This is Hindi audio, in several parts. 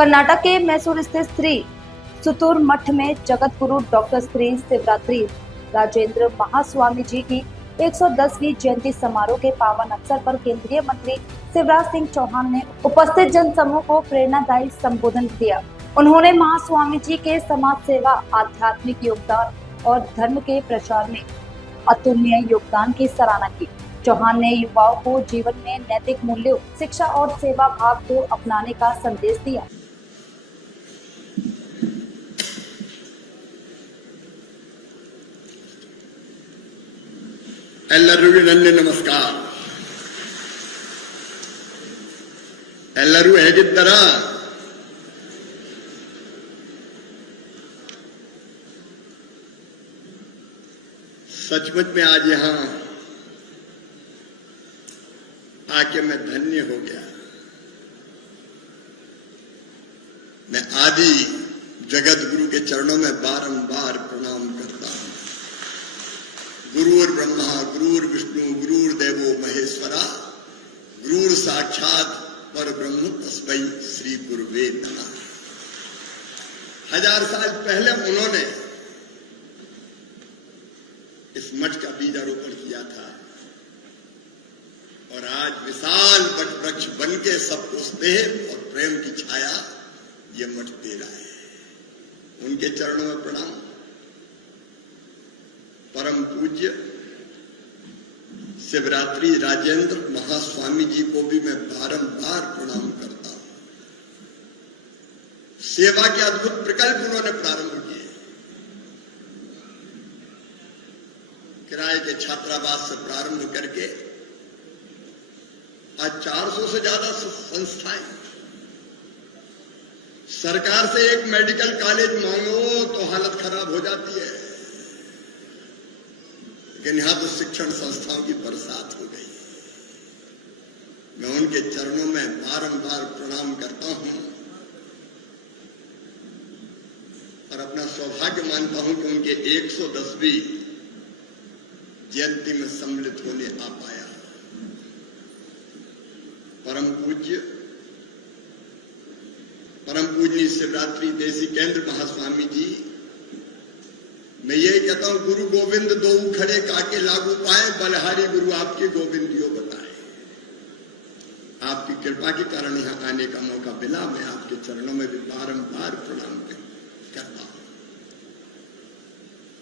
कर्नाटक के मैसूर स्थित श्री सुतूर मठ में जगत गुरु डॉक्टर श्री शिवरात्रि राजेंद्र महास्वामी जी की 110वीं जयंती समारोह के पावन अवसर पर केंद्रीय मंत्री शिवराज सिंह चौहान ने उपस्थित जनसमूह को प्रेरणादायी संबोधन दिया। उन्होंने महास्वामी जी के समाज सेवा, आध्यात्मिक योगदान और धर्म के प्रचार में अतुलनीय योगदान की सराहना की। चौहान ने युवाओं को जीवन में नैतिक मूल्यों, शिक्षा और सेवा भाव को अपनाने का संदेश दिया। ಎಲ್ಲರಿಗೂ ನನ್ನ ನಮಸ್ಕಾರ. ಎಲ್ಲರೂ ಹೇಗಿದ್ದೀರಾ? सचमुच में आज यहां आके मैं धन्य हो गया। मैं आदि जगत गुरु के चरणों में बारंबार प्रणाम करता हूं। गुरुर् ब्रह्मा गुरुर् विष्णु गुरुर्देवो महेश्वरा गुरुर् साक्षात परब्रह्म तस्मै श्री गुरुवे नमः। 1000 साल पहले उन्होंने इस मठ का बीजारोपण किया था और आज विशाल वट वृक्ष बन के सबको स्नेह और प्रेम की छाया ये मठ दे रहा है। उनके चरणों में प्रणाम। परम पूज्य शिवरात्रि राजेंद्र महास्वामी जी को भी मैं बारंबार प्रणाम करता हूं। सेवा के अद्भुत प्रकल्प उन्होंने प्रारंभ किए। किराए के छात्रावास से प्रारंभ करके आज 400 से ज्यादा संस्थाएं। सरकार से एक मेडिकल कॉलेज मांगो तो हालत खराब हो जाती है, लेकिन यहां तो शिक्षण संस्थाओं की बरसात हो गई। मैं उनके चरणों में बारंबार प्रणाम करता हूं और अपना सौभाग्य मानता हूं कि उनके 110वीं जयंती में सम्मिलित होने आ पाया। परम पूज्य शिवरात्रि देसी केंद्र महास्वामी जी, मैं यही कहता हूं, गुरु गोविंद दो खड़े काके लागू पाए, बलहारी गुरु आपके गोविंदियो बताए। आपकी कृपा के कारण यहां आने का मौका मिला। मैं आपके चरणों में भी बारंबार प्रणाम करता हूं।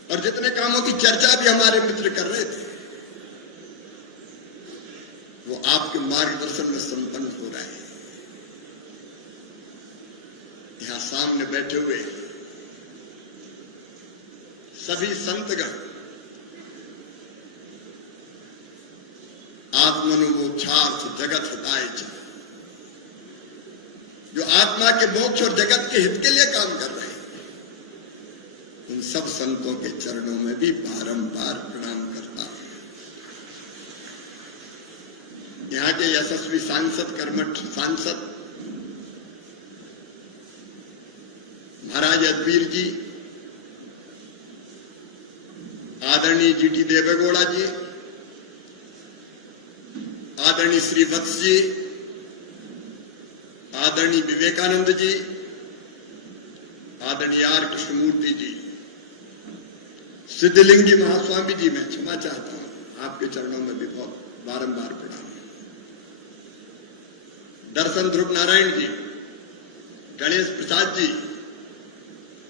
और जितने कामों की चर्चा भी हमारे मित्र कर रहे थे वो आपके मार्गदर्शन में संपन्न हो रहे हैं। यहां सामने बैठे हुए सभी संतगण आत्मनो मोक्षार्थ जगत हिताय च, जो आत्मा के मोक्ष और जगत के हित के लिए काम कर रहे हैं, उन सब संतों के चरणों में भी बारंबार प्रणाम करता हूं। यहां के यशस्वी सांसद, कर्मठ सांसद महाराज अद्वीर जी, आदरणीय जीटी देवेगौड़ा जी, आदरणीय श्री वत्स जी, आदरणीय विवेकानंद जी, आदरणीय आर कृष्णमूर्ति जी, सिद्धलिंग जी महास्वामी जी, मैं क्षमा चाहता हूं, आपके चरणों में भी बहुत बारंबार प्रणाम। दर्शन ध्रुव नारायण जी, गणेश प्रसाद जी,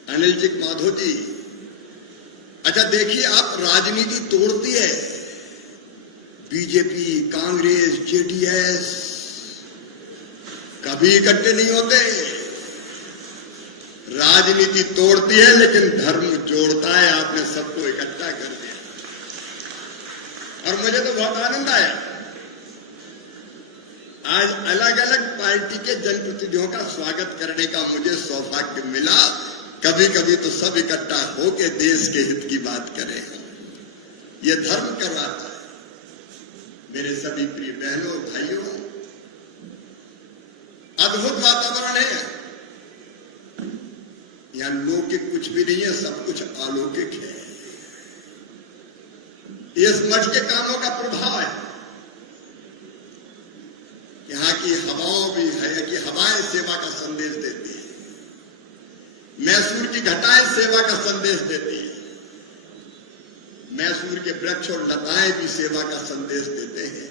अनिल जी माधो जी। अच्छा देखिए, आप राजनीति तोड़ती है, बीजेपी, कांग्रेस, जेडीएस कभी इकट्ठे नहीं होते। राजनीति तोड़ती है लेकिन धर्म जोड़ता है। आपने सबको इकट्ठा कर दिया और मुझे तो बहुत आनंद आया। आज अलग अलग पार्टी के जनप्रतिनिधियों का स्वागत करने का मुझे सौभाग्य मिला। कभी कभी तो सब इकट्ठा होके देश के हित की बात करें, ये धर्म करवाता है। मेरे सभी प्रिय बहनों भाइयों, अद्भुत वातावरण है यहां। लौकिक कुछ भी नहीं है, सब कुछ अलौकिक है। इस मठ के कामों का प्रभाव है। यहाँ की हवाओं भी है कि हवाएं सेवा का संदेश देती है। मैसूर की घटाएं सेवा का संदेश देती है, मैसूर के वृक्ष और लताएं भी सेवा का संदेश देते हैं,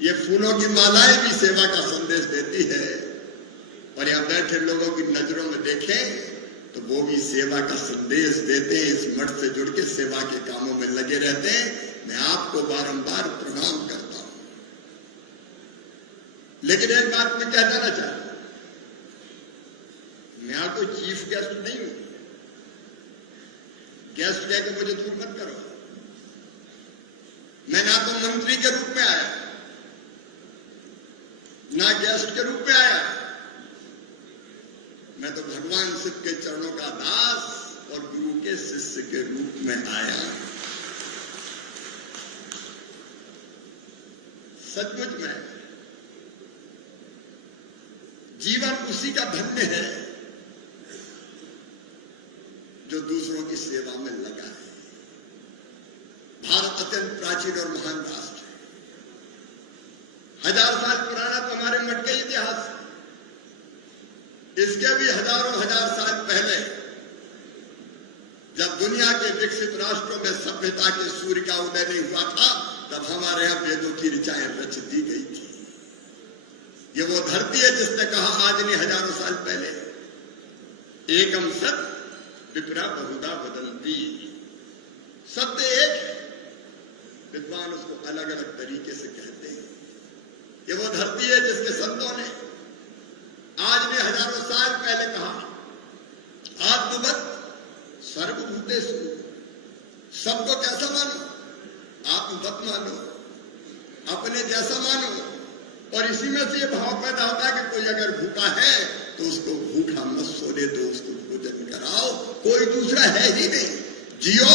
ये फूलों की मालाएं भी सेवा का संदेश देती है। और यहां बैठे लोगों की नजरों में देखें तो वो भी सेवा का संदेश देते हैं, इस मठ से जुड़ के सेवा के कामों में लगे रहते हैं। मैं आपको बारंबार प्रणाम करता हूं। लेकिन एक बात मैं कह देना चाहता हूं, मैं यहां कोई चीफ गेस्ट नहीं हूं। गेस्ट कह के मुझे दूर मत करो। मैं ना तो मंत्री के रूप में आया, ना गेस्ट के रूप में आया, मैं तो भगवान शिव के चरणों का दास और गुरु के शिष्य के रूप में आया। सचमुच में जीवन उसी का धन्य है जो दूसरों की सेवा में लगा है। भारत अत्यंत प्राचीन और महान राष्ट्र है। 1000 साल पुराना तो हमारे मठ का इतिहास है। इसके भी हजारों हजार साल पहले जब दुनिया के विकसित राष्ट्रों में सभ्यता के सूर्य का उदय नहीं हुआ था, तब हमारे यहां वेदों की ऋचाएं रच दी गई थी। ये वो धरती है जिसने कहा आज नहीं हजारों साल पहले, एकम सत विप्रा बहुधा बदलती। सत्य एक है, विद्वान उसको अलग अलग तरीके से कहते हैं। ये वो धरती है जिसके संतों ने आज ने हजारों साल पहले कहा आत्मवत सर्वभूतेषु, सबको कैसा मानो, आत्मवत मानो, अपने जैसा मानो। और इसी में से ये भाव पैदा होता है कि कोई अगर भूखा है तो उसको भूखा मत सोने दो, उसको भोजन कराओ, कोई दूसरा है ही नहीं, जियो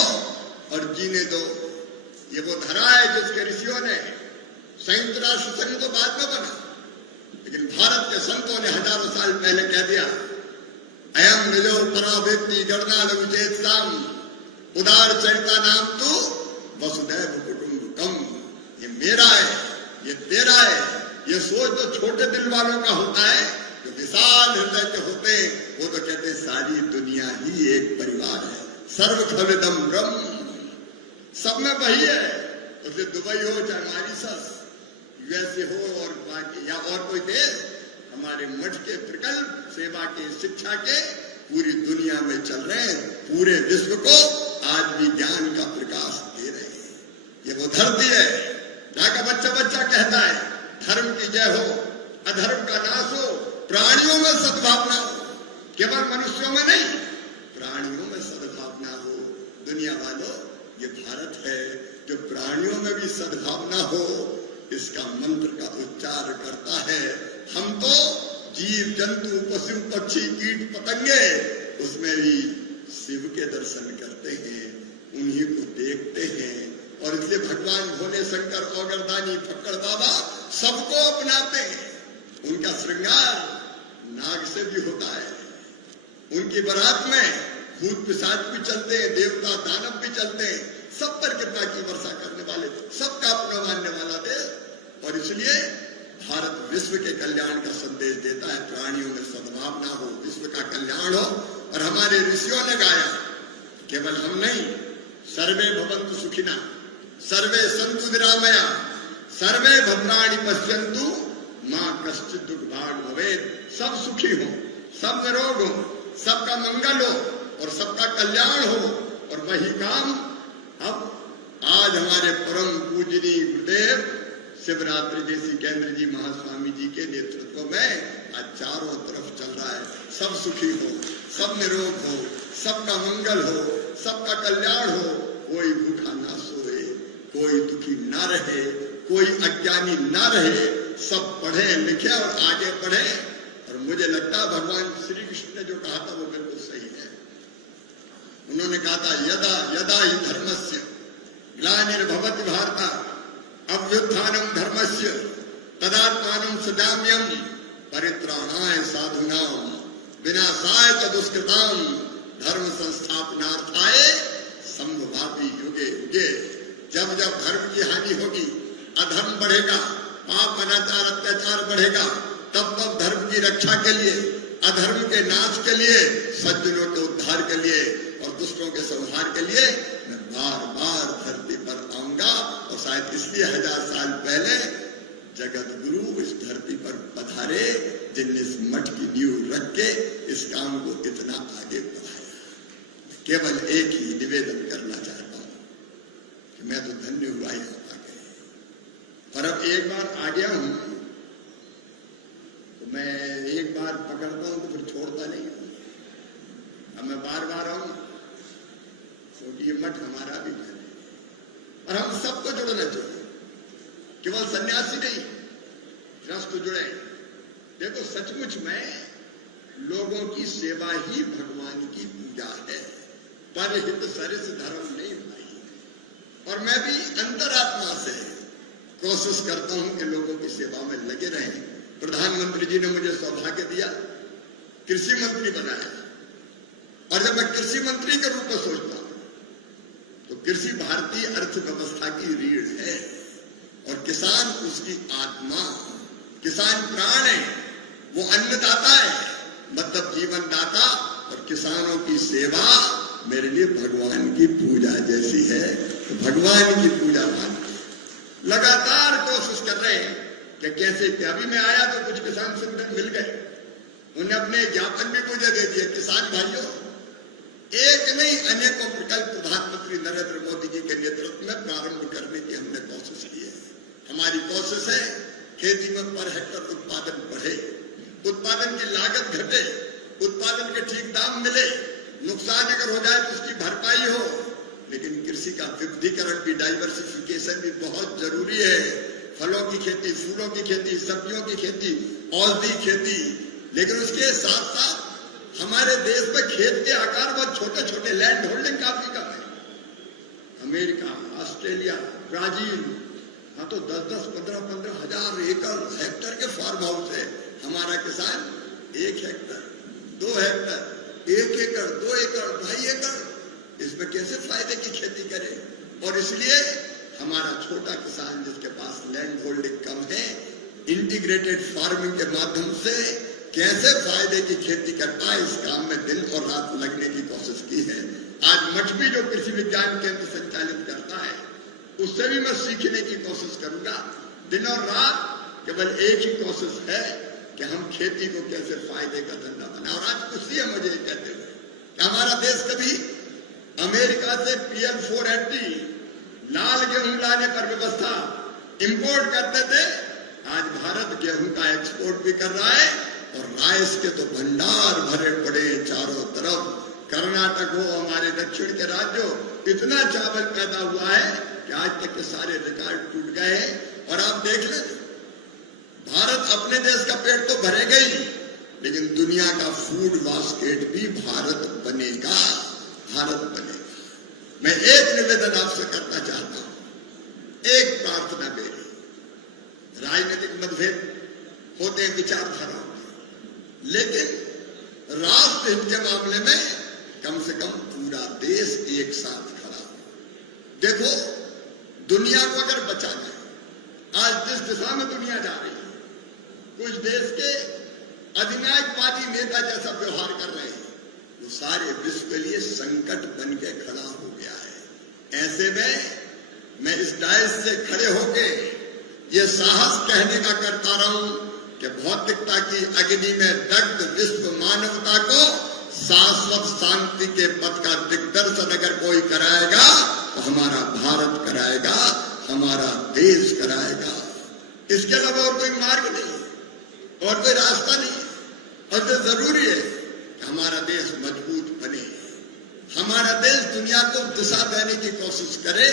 और जीने दो। ये वो धरा है जिसके ऋषियों ने, संयुक्त राष्ट्र संघ तो बाद में बना, लेकिन भारत के संतों ने हजारों साल पहले कह दिया अयम निजो परावेत्ति गणना लघुचेत साम उदार चरिता नाम तू वसुदैव कुटुंबकम। ये मेरा है, ये तेरा है। ये सोच तो छोटे दिल वालों का होता है, जो विशाल हृदय के होते हैं वो तो कहते हैं सारी दुनिया ही एक परिवार है। सर्व खविदम ब्रह्म, सब में वही है। उससे दुबई हो चाहे मॉरिशस, यूएसए हो और बाकी या और कोई देश, हमारे मठ के प्रकल्प सेवा के शिक्षा के पूरी दुनिया में चल रहे हैं, पूरे विश्व को आज भी ज्ञान का प्रकाश दे रहे हैं। ये वो धरती है जहां का बच्चा बच्चा कहता है धर्म की जय हो, अधर्म का नाश हो, प्राणियों में सद्भावना हो। केवल मनुष्यों में नहीं, प्राणियों में सद्भावना हो। दुनिया वालों, ये भारत है जो प्राणियों में भी सद्भावना हो, इसका मंत्र का उच्चार करता है। हम तो जीव जंतु पशु पक्षी कीट पतंगे उसमें भी शिव के दर्शन करते हैं, उन्हीं को देखते हैं। और इसलिए भगवान भोले शंकर औगरदानी फक्कड़ बाबा सबको अपनाते हैं। उनका श्रृंगार नाग से भी होता है, उनकी बारात में भूत पिशाच भी चलते हैं, देवता दानव भी चलते हैं। सब पर कृपा की वर्षा करने वाले, सबका अपना मानने वाला देश। और इसलिए भारत विश्व के कल्याण का संदेश देता है, प्राणियों में सद्भावना हो, विश्व का कल्याण हो। और हमारे ऋषियों ने गाया, केवल हम नहीं, सर्वे भवन्तु सुखिना, सर्वे सन्तु निरामया, सर्वे भद्राणि पश्यन्तु मां कश्चित् दुख भाग भवेत्। सब सुखी हो, सब निरोग हो, सबका मंगल हो और सबका कल्याण हो। और वही काम अब आज हमारे परम पूजनीय गुरुदेव शिवरात्रि देसी केंद्र जी महास्वामी जी के नेतृत्व में आज चारों तरफ चल रहा है। सब सुखी हो, सब निरोग हो, सबका मंगल हो, सबका कल्याण हो। कोई भूखा ना सोए, कोई दुखी ना रहे, कोई अज्ञानी ना रहे। सब पढ़े लिखे और आगे बढ़े। और मुझे लगता है भगवान श्री कृष्ण ने जो कहा था वो बिल्कुल सही है। उन्होंने कहा था यदा यदा ही धर्मस्य ग्लानिर्भवति भारत अभ्युत्थानम धर्मस्य तदात्मानं सदाम्यम परित्राणाय साधूनां विनाशाय च दुष्कृतां धर्म संस्थापनार्थाय संभवामि युगे युगे। जब जब धर्म की हानि होगी, अधर्म बढ़ेगा, पाप अनाचार अत्याचार बढ़ेगा, तब तब धर्म की रक्षा के लिए, अधर्म के नाश के लिए, सज्जनों के उद्धार के लिए और दुष्टों के संहार के लिए मैं बार बार धरती पर आऊंगा। और शायद इसलिए 1000 साल पहले जगत गुरु इस धरती पर पधारे, जिनने इस मठ की नींव रख के इस काम को इतना आगे बढ़ाया। केवल एक ही निवेदन करना चाहता हूं कि मैं तो धन्य हुआ ही आगे, पर अब एक बार आ गया हूं तो मैं एक बार पकड़ता हूं तो फिर छोड़ता नहीं हूं। अब मैं बार बार आऊं क्योंकि ये मठ हमारा भी घर है और हम सबको जुड़ना चाहिए, केवल सन्यासी नहीं, गृहस्थ जुड़े। देखो सचमुच में लोगों की सेवा ही भगवान की पूजा है, परहित सरिस धर्म नहीं भाई। और मैं भी अंतरात्मा से कोशिश करता हूं कि लोगों की सेवा में लगे रहें। प्रधानमंत्री जी ने मुझे सौभाग्य दिया, कृषि मंत्री बनाया, और जब मैं कृषि मंत्री के रूप में सोचता हूं तो कृषि भारतीय अर्थव्यवस्था की रीढ़ है और किसान उसकी आत्मा, किसान प्राण है, वो अन्नदाता है, मतलब जीवन दाता। और किसानों की सेवा मेरे लिए भगवान की पूजा जैसी है, तो भगवान की पूजा मानते लगातार कोशिश कर रहे हैं कि कैसे। अभी मैं आया तो कुछ किसान संगठन मिल गए, उन्हें अपने ज्ञापन भी मुझे दे दिए। किसान भाइयों, एक नहीं अनेकों प्रकल्प प्रधानमंत्री नरेंद्र मोदी जी के नेतृत्व में प्रारंभ करने की हमने कोशिश की है। हमारी कोशिश है खेती में पर हेक्टर उत्पादन बढ़े, उत्पादन की लागत घटे, उत्पादन के ठीक दाम मिले, नुकसान अगर हो जाए तो उसकी भरपाई हो। लेकिन कृषि का विविधीकरण भी, डाइवर्सिफिकेशन भी बहुत जरूरी है। फलों की खेती, फूलों की खेती, सब्जियों की खेती, औषधि खेती। लेकिन उसके साथ साथ हमारे देश में खेत के आकार बहुत छोटे छोटे, लैंड होल्डिंग काफी कम है। अमेरिका, ऑस्ट्रेलिया, ब्राजील, हाँ तो 10-10, 15-15 हजार एकड़ हेक्टर के फार्म हाउस है। हमारा किसान 1 हेक्टर, 2 हेक्टर, 1 एकड़, 2 एकड़, 2.5 एकड़, इसमें कैसे फायदे की खेती करे। और इसलिए हमारा छोटा किसान जिसके पास लैंड होल्डिंग कम है, इंटीग्रेटेड फार्मिंग के माध्यम से कैसे फायदे की खेती कर पाए, इस काम में दिन और रात लगने की कोशिश की है। आज मठ भी जो कृषि विज्ञान केंद्र संचालित करता है, उससे भी मैं सीखने की कोशिश करूंगा। दिन और रात केवल एक ही कोशिश है कि हम खेती को कैसे फायदे का धंधा बनाए। और आज खुशी है मुझे कहते हुए कि हमारा देश कभी अमेरिका से PL 480 लाल गेहूं लाने पर व्यवस्था इंपोर्ट करते थे, आज भारत गेहूं का एक्सपोर्ट भी कर रहा है। और राइस के तो भंडार भरे पड़े चारों तरफ। कर्नाटक हो, हमारे दक्षिण के राज्यों, इतना चावल पैदा हुआ है कि आज तक के सारे रिकॉर्ड टूट गए। और आप देख लें, भारत अपने देश का पेट तो भरेगा ही, लेकिन दुनिया का फूड बास्केट भी भारत बनेगा, भारत बनेगा। मैं एक निवेदन आपसे करना चाहता हूं, एक प्रार्थना मेरी। राजनीतिक मतभेद होते हैं विचारधाराओं, लेकिन राष्ट्र हित के मामले में कम से कम पूरा देश एक साथ खड़ा हो। देखो, दुनिया को अगर बचाना है, आज जिस दिशा में दुनिया जा रही है, कुछ देश के अधिनायकवादी नेता जैसा व्यवहार कर रहे हैं, वो सारे विश्व के लिए संकट बन के खड़ा हो गया है। ऐसे में मैं इस डायस से खड़े होके ये साहस कहने का करता रहूं कि भौतिकता की अग्नि में दग्ध विश्व मानवता को शाश्वत शांति के पथ का दिग्दर्शन अगर कोई कराएगा तो हमारा भारत कराएगा, हमारा देश कराएगा। इसके अलावा और कोई मार्ग नहीं, और कोई रास्ता नहीं। और जो जरूरी है कि हमारा देश मजबूत बने, हमारा देश दुनिया को दिशा देने की कोशिश करे।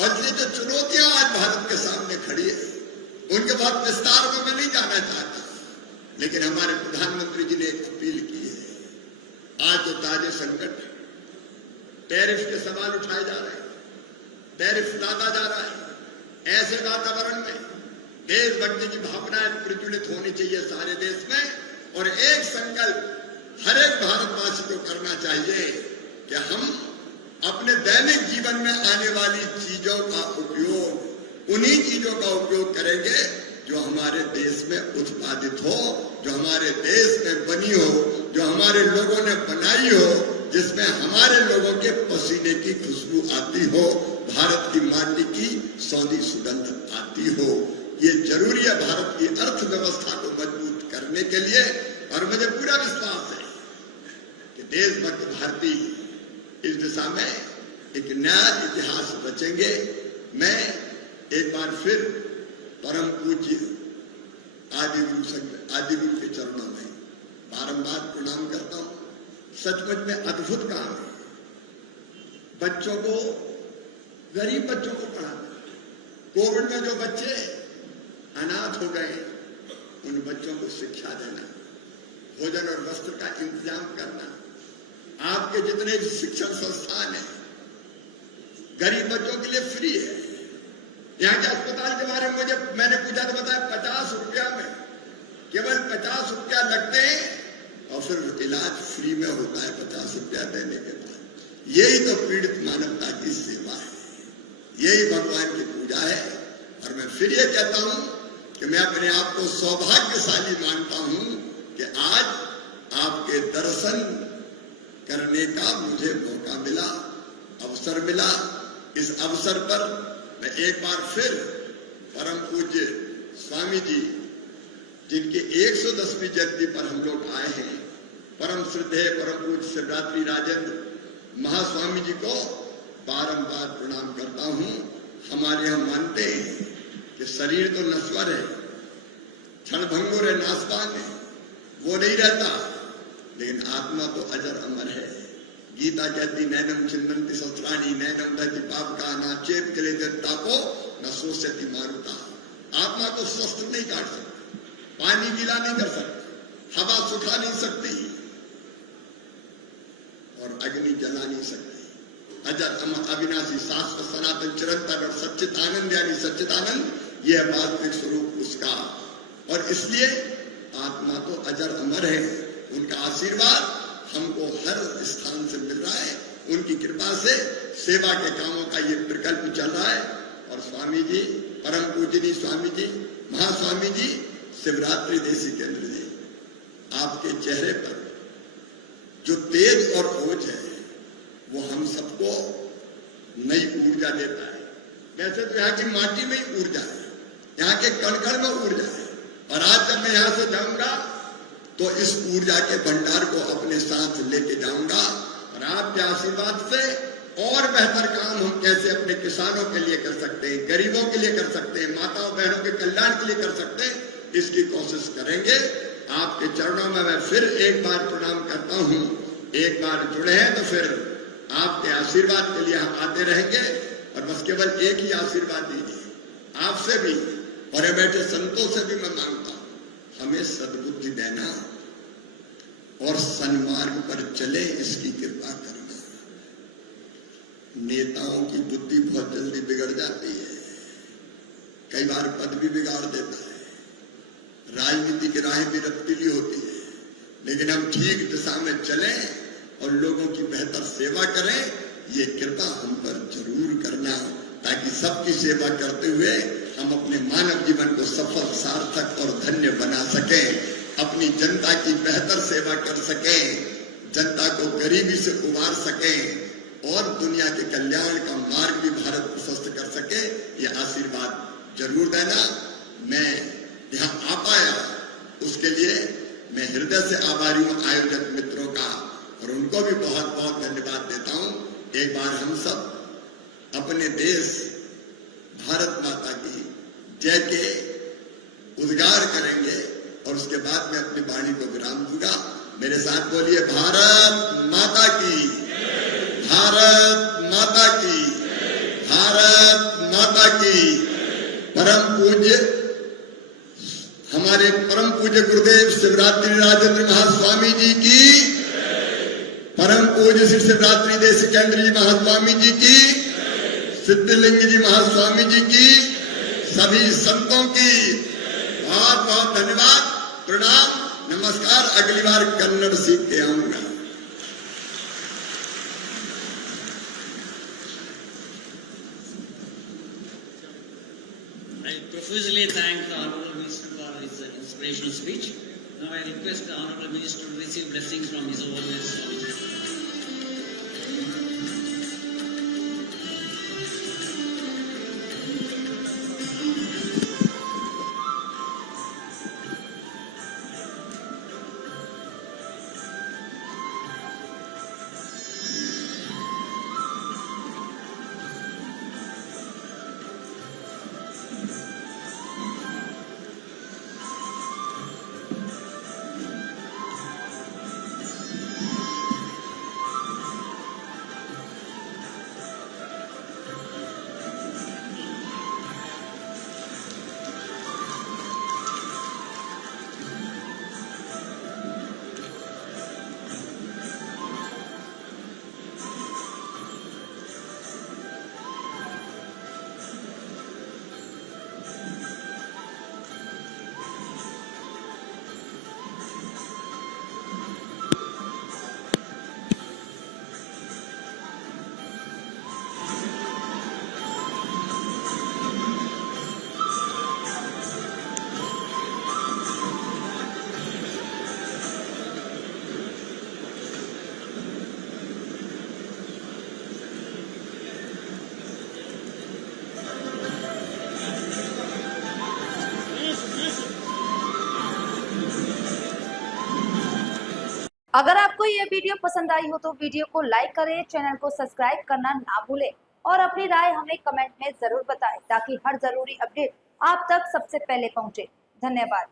और ये जो चुनौतियां आज भारत के सामने खड़ी है, उनके बाद विस्तार में मैं नहीं जाना चाहता, लेकिन हमारे प्रधानमंत्री जी ने एक अपील की है। आज जो ताजे संकट, टैरिफ के सवाल उठाए जा रहे हैं, टैरिफ लादा जा रहा है, ऐसे वातावरण में देशभक्ति की भावनाएं प्रज्वलित होनी चाहिए सारे देश में। और एक संकल्प हर एक भारतवासी को करना चाहिए कि हम अपने दैनिक जीवन में आने वाली चीजों का उपयोग, उन्हीं चीजों का उपयोग करेंगे जो हमारे देश में उत्पादित हो, जो हमारे देश में बनी हो, जो हमारे लोगों ने बनाई हो, जिसमें हमारे लोगों के पसीने की खुशबू आती हो, भारत की माटी की सौंधी सुगंध आती हो। ये जरूरी है भारत की अर्थव्यवस्था को मजबूत करने के लिए। और मुझे पूरा विश्वास है कि देशभक्त भारतीय इस दिशा में एक नया इतिहास रचेंगे। मैं एक बार फिर परम पूज्य आदि गुरु के चरणों में बारंबार प्रणाम करता हूं। सचमुच में अद्भुत काम है बच्चों को, गरीब बच्चों को पढ़ाना। कोविड में जो बच्चे अनाथ हो गए उन बच्चों को शिक्षा देना, भोजन और वस्त्र का इंतजाम करना। आपके जितने भी शिक्षण संस्थान हैं गरीब बच्चों के लिए फ्री है। यहाँ के अस्पताल के बारे में मैंने पूछा तो बताया 50 रुपया में, केवल 50 रुपया लगते हैं और फिर इलाज फ्री में होता है 50 रुपया देने के बाद। यही तो पीड़ित मानवता की सेवा है, यही भगवान की पूजा है। और मैं फिर ये कहता हूं कि मैं अपने आप को सौभाग्यशाली मानता हूं कि आज आपके दर्शन करने का मुझे मौका मिला, अवसर मिला। इस अवसर पर मैं एक बार फिर परम पूज्य स्वामी जी, जिनकी 110वीं जयंती पर हम लोग आए हैं, परम श्रद्धेय परम पूज्य शिवरात्रि राजेंद्र महास्वामी जी को बारंबार प्रणाम करता हूं। हमारे यहां मानते हैं कि शरीर तो नश्वर है, क्षणभंगुर है, नाशवान है, वो नहीं रहता, लेकिन आत्मा तो अजर अमर है। गीता कहती नैनम छिन्दन्ति शस्त्राणि नैनम दहति पावका न चेत क्लेदन्तापो न शोष्यति मारुता। आत्मा तो शस्त्र नहीं काट सकती, पानी गीला नहीं कर सकती, हवा सुखा नहीं सकती और अग्नि जला नहीं सकती। अजर अमर अविनाशी शाश्वत सनातन चिरंतन और सच्चित आनंद यानी सच्चिदानंद, यह वास्तविक स्वरूप उसका। और इसलिए आत्मा तो अजर अमर है। उनका आशीर्वाद हमको हर स्थान से मिल रहा है। उनकी कृपा से सेवा के कामों का ये प्रकल्प चल रहा है। और स्वामी जी, परम पूजनीय स्वामी जी, महास्वामी जी, शिवरात्रि देसी केंद्र जी, आपके चेहरे पर जो तेज और ओज है वो हम सबको नई ऊर्जा देता है। वैसे तो यहाँ की माटी में ही ऊर्जा है, यहाँ के कण-कण में ऊर्जा है। और आज जब मैं यहाँ से जाऊंगा तो इस ऊर्जा के भंडार को अपने साथ लेके जाऊंगा। और आपके आशीर्वाद से और बेहतर काम हम कैसे अपने किसानों के लिए कर सकते हैं, गरीबों के लिए कर सकते हैं, माताओं बहनों के कल्याण के लिए कर सकते हैं, इसकी कोशिश करेंगे। आपके चरणों में मैं फिर एक बार प्रणाम करता हूं। एक बार जुड़े हैं तो फिर आपके आशीर्वाद के लिए हम आते रहेंगे। और बस केवल एक ही आशीर्वाद दीजिए, आपसे भी और ये बैठे संतों से भी मैं मांगता हूं, हमें सद्बुद्धि देना और सन्मार्ग पर चले, इसकी कृपा करना। नेताओं की बुद्धि बहुत जल्दी बिगड़ जाती है, कई बार पद भी बिगाड़ देता है, राजनीति की राहें भी रफ्तीली होती है। लेकिन हम ठीक दिशा में चलें और लोगों की बेहतर सेवा करें, ये कृपा हम पर जरूर करना, ताकि सबकी सेवा करते हुए हम अपने मानव जीवन को सफल, सार्थक और धन्य बना सकें, अपनी जनता की बेहतर सेवा कर सकें, जनता को गरीबी से उबार सकें और दुनिया के कल्याण का मार्ग भी भारत प्रशस्त कर सके। ये आशीर्वाद जरूर देना। मैं यहाँ आ पाया उसके लिए मैं हृदय से आभारी हूँ आयोजक मित्रों का, और उनको भी बहुत बहुत धन्यवाद देता हूँ। एक बार हम सब अपने देश भारत माता की जय के उद्गार करेंगे और उसके बाद मैं अपनी वाणी को विराम दूंगा। मेरे साथ बोलिए, भारत माता की, भारत माता की, भारत माता की। परम पूज्य हमारे परम पूज्य गुरुदेव शिवरात्रि राजेंद्र महास्वामी जी की, परम पूज्य श्री शिवरात्रि देसी केंद्र जी महास्वामी जी की, सिद्धलिंग जी महास्वामी जी की, सभी संतों की बहुत बहुत धन्यवाद, प्रणाम, नमस्कार। अगली बार कन्नड़ सीख के आऊंगा। I profusely thank the Honorable Minister for his inspirational speech. Now I request the Honorable Minister to receive blessings from His Holiness Swamiji. अगर आपको ये वीडियो पसंद आई हो तो वीडियो को लाइक करें, चैनल को सब्सक्राइब करना ना भूलें और अपनी राय हमें कमेंट में जरूर बताएं ताकि हर जरूरी अपडेट आप तक सबसे पहले पहुंचे। धन्यवाद।